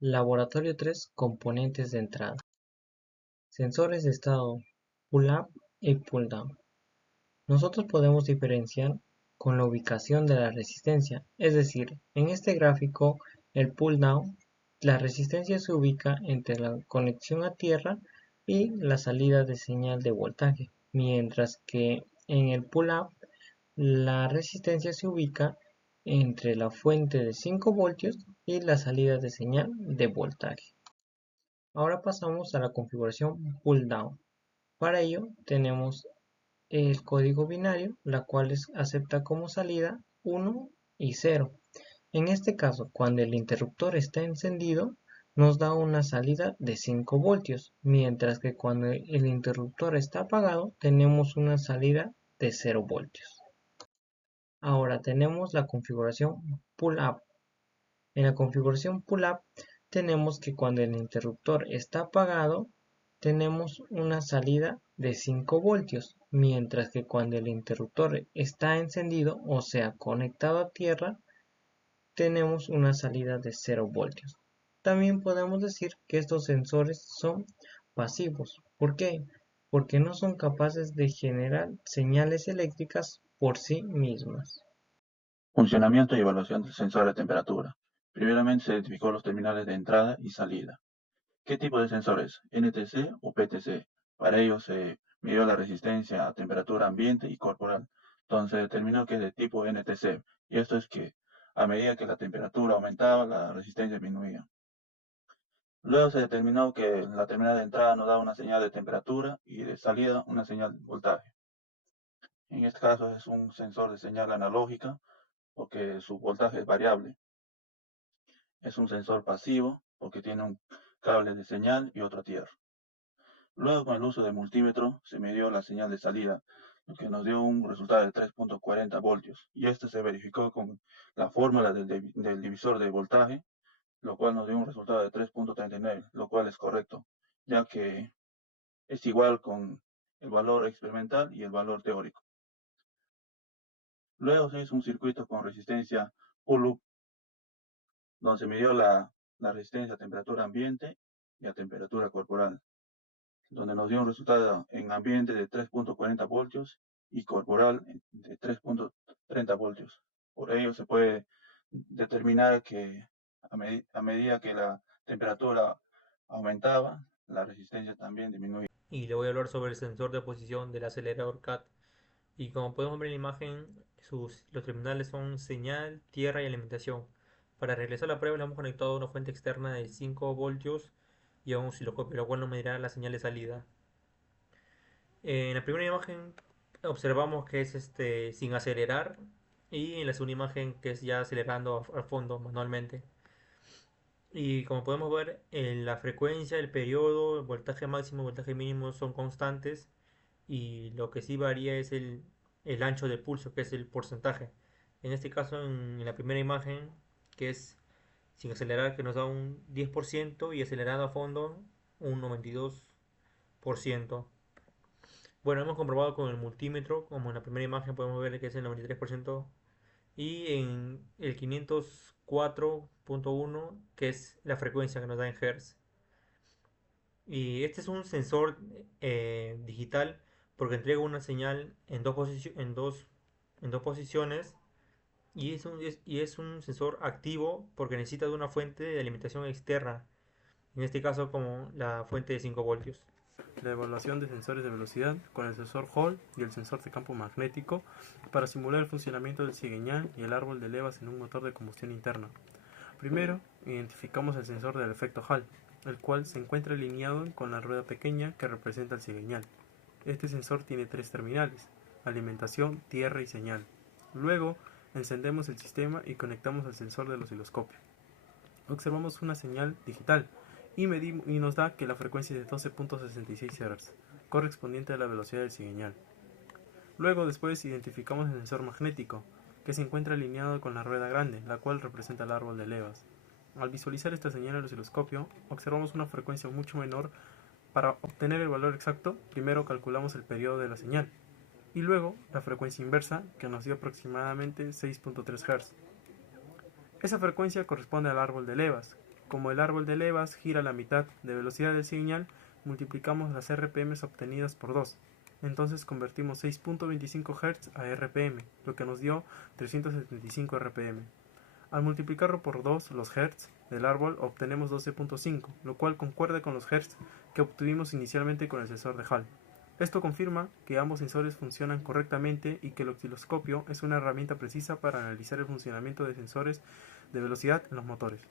Laboratorio 3, componentes de entrada. Sensores de estado pull-up y pull-down. Nosotros podemos diferenciar con la ubicación de la resistencia, es decir, en este gráfico el pull-down, la resistencia se ubica entre la conexión a tierra y la salida de señal de voltaje, mientras que en el pull-up la resistencia se ubica entre la fuente de 5 voltios y la salida de señal de voltaje. Ahora pasamos a la configuración pull down. Para ello tenemos el código binario, la cual acepta como salida 1 y 0. En este caso, cuando el interruptor está encendido, nos da una salida de 5 voltios, mientras que cuando el interruptor está apagado, tenemos una salida de 0 voltios. Ahora tenemos la configuración pull up. En la configuración pull up tenemos que cuando el interruptor está apagado tenemos una salida de 5 voltios, mientras que cuando el interruptor está encendido, o sea conectado a tierra, tenemos una salida de 0 voltios. También podemos decir que estos sensores son pasivos. ¿Por qué? Porque no son capaces de generar señales eléctricas por sí mismas. Funcionamiento y evaluación del sensor de temperatura. Primeramente se identificó los terminales de entrada y salida. ¿Qué tipo de sensores? ¿NTC o PTC? Para ello se midió la resistencia a temperatura ambiente y corporal, donde se determinó que es de tipo NTC, y esto es que a medida que la temperatura aumentaba, la resistencia disminuía. Luego se determinó que la terminal de entrada nos da una señal de temperatura y de salida una señal de voltaje. En este caso es un sensor de señal analógica porque su voltaje es variable. Es un sensor pasivo porque tiene un cable de señal y otro a tierra. Luego, con el uso de multímetro, se midió la señal de salida, lo que nos dio un resultado de 3.40 voltios. Y este se verificó con la fórmula del divisor de voltaje, lo cual nos dio un resultado de 3.39, lo cual es correcto, ya que es igual con el valor experimental y el valor teórico. Luego se hizo un circuito con resistencia pull-up, donde se midió la resistencia a temperatura ambiente y a temperatura corporal, donde nos dio un resultado en ambiente de 3.40 voltios y corporal de 3.30 voltios. Por ello se puede determinar que a medida que la temperatura aumentaba, la resistencia también disminuía. Y le voy a hablar sobre el sensor de posición del acelerador CAT. Y como podemos ver en la imagen, los terminales son señal, tierra y alimentación. Para realizar la prueba le hemos conectado a una fuente externa de 5 voltios y a un osciloscopio, lo cual nos medirá la señal de salida. En la primera imagen observamos que es sin acelerar y en la segunda imagen que es ya acelerando al fondo manualmente. Y como podemos ver, la frecuencia, el periodo, el voltaje máximo, el voltaje mínimo son constantes y lo que sí varía es el ancho de pulso, que es el porcentaje. En este caso, en la primera imagen, que es sin acelerar, que nos da un 10% y acelerando a fondo un 92%. Bueno, hemos comprobado con el multímetro, como en la primera imagen podemos ver que es el 93%, y en el 504.1, que es la frecuencia que nos da en Hertz. Y este es un sensor digital porque entrega una señal en dos posiciones y es un sensor activo porque necesita de una fuente de alimentación externa, en este caso como la fuente de 5 voltios. La evaluación de sensores de velocidad con el sensor Hall y el sensor de campo magnético para simular el funcionamiento del cigüeñal y el árbol de levas en un motor de combustión interna. Primero, identificamos el sensor del efecto Hall, el cual se encuentra alineado con la rueda pequeña que representa el cigüeñal. Este sensor tiene 3 terminales: alimentación, tierra y señal. Luego, encendemos el sistema y conectamos al sensor del osciloscopio. Observamos una señal digital y nos da que la frecuencia es de 12.66 Hz, correspondiente a la velocidad del cigüeñal. Luego, después, identificamos el sensor magnético, que se encuentra alineado con la rueda grande, la cual representa el árbol de levas. Al visualizar esta señal en el osciloscopio, observamos una frecuencia mucho menor. Para obtener el valor exacto, primero calculamos el periodo de la señal, y luego la frecuencia inversa, que nos dio aproximadamente 6.3 Hz. Esa frecuencia corresponde al árbol de levas, Como el árbol de levas gira a la mitad de velocidad del cigüeñal, multiplicamos las RPM obtenidas por 2. Entonces convertimos 6.25 Hz a RPM, lo que nos dio 375 RPM. Al multiplicarlo por 2 los Hz del árbol obtenemos 12.5, lo cual concuerda con los Hz que obtuvimos inicialmente con el sensor de Hall. Esto confirma que ambos sensores funcionan correctamente y que el osciloscopio es una herramienta precisa para analizar el funcionamiento de sensores de velocidad en los motores.